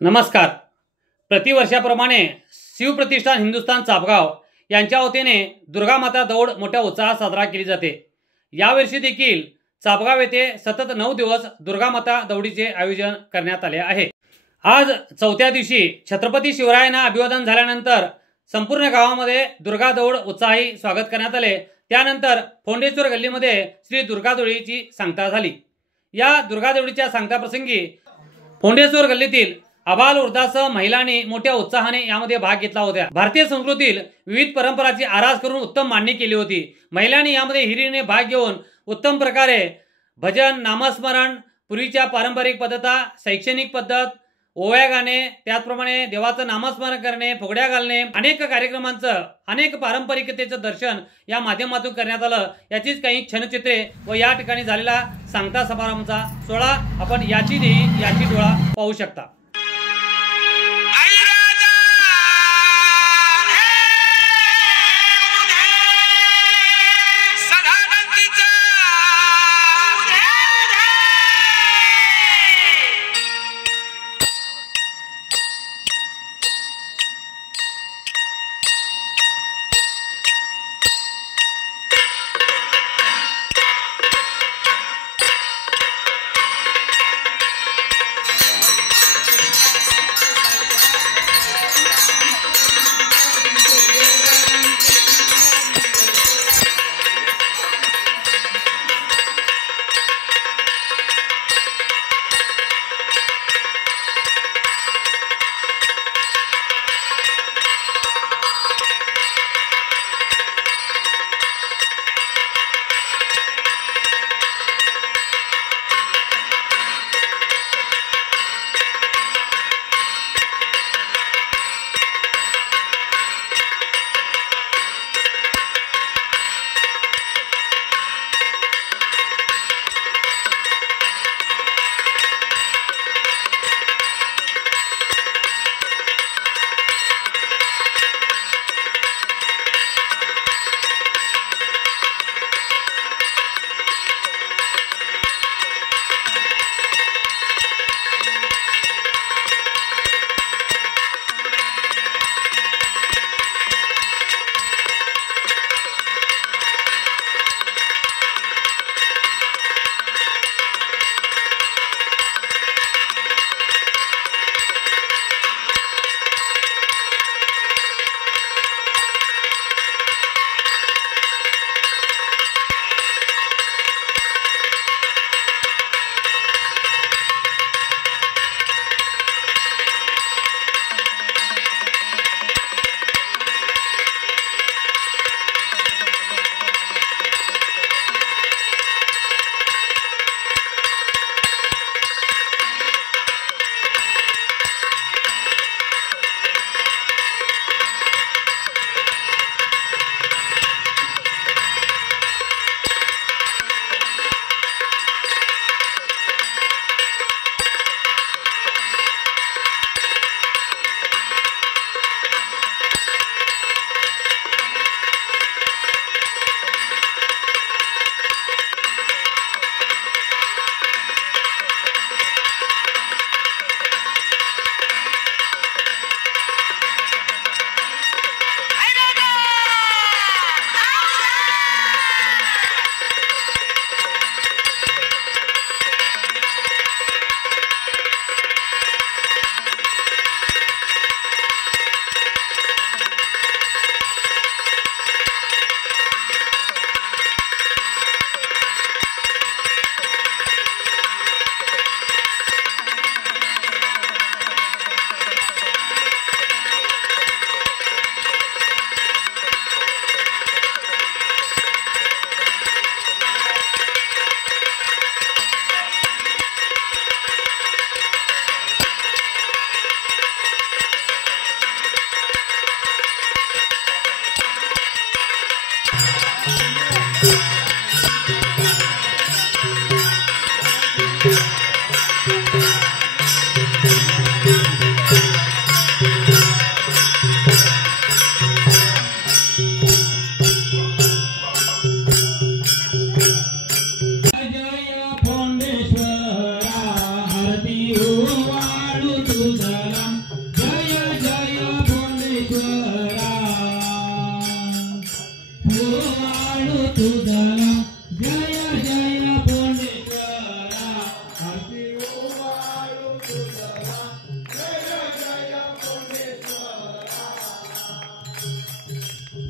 नमस्कार. प्रतिवर्षाप्रमाणे शिवप्रतिष्ठान हिंदुस्थान चापगाव यांच्या वतीने दुर्गामाता दौड मोठ्या उत्साहात साजरा केली जाते. यावर्षी देखील चापगाव येथे सतत 9 दिवस दुर्गामाता दौडीचे आयोजन करण्यात आले आहे. आज चौथ्या दिवशी छत्रपती शिवरायांना अभिवादन झाल्यानंतर संपूर्ण गावामध्ये दुर्गा दौड उत्साही स्वागत करण्यात आले. त्यानंतर फोंडेश्वर गल्लीमध्ये श्री दुर्गा दौडीची सांगता झाली. या दुर्गा दौडीच्या सांगता प्रसंगी फोंडेश्वर गल्लीतील आबाल वृद्धासह महिलांनी मोठ्या उत्साहाने यामध्ये भाग घेतला होता. भारतीय संस्कृतीतील विविध परंपरांची आरास करून उत्तम मांडणी केली होती. महिलांनी यामध्ये हिरिरीने भाग घेऊन उत्तम प्रकारे भजन, नामस्मरण, पूर्वीच्या पारंपरिक पद्धती, शैक्षणिक पद्धत, ओव्या गाणे, त्याचप्रमाणे देवाचं नामस्मरण करणे, फुगड्या घालणे, अनेक कार्यक्रमांचं, अनेक पारंपरिकतेचं दर्शन या माध्यमातून करण्यात आलं. याचीच काही क्षणचित्रे व या ठिकाणी झालेला सांगता समारंभाचा सोहळा आपण याची डोळा पाहू शकता.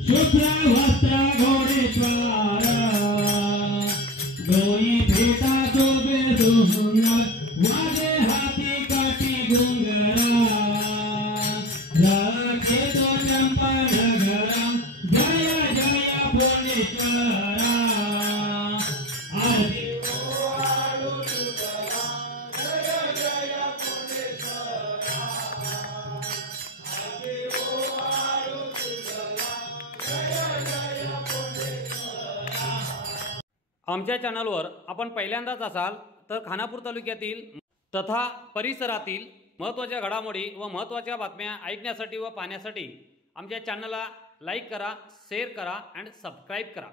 शुभ्र वस्त्र घोडेश्वर दोई भेटा शोभे सुंदर वाजे हाती काठी घुंगरा राखेतो चंपा नगरम जय जय भुवनेश्वरा आरती ओवाळू तुझला जय जय भुवनेश्वरा आरती ओवाळू तुझला जय जय भुवनेश्वरा। आमच्या चॅनलवर आपण पहिल्यांदाच असाल तर खानापूर तालुक्यातील तथा परिसरातील महत्त्वाच्या घडामोडी व महत्त्वाच्या बातम्या ऐकण्यासाठी व पाहण्यासाठी आमच्या चॅनलला लाईक करा, शेअर करा आणि सबस्क्राईब करा।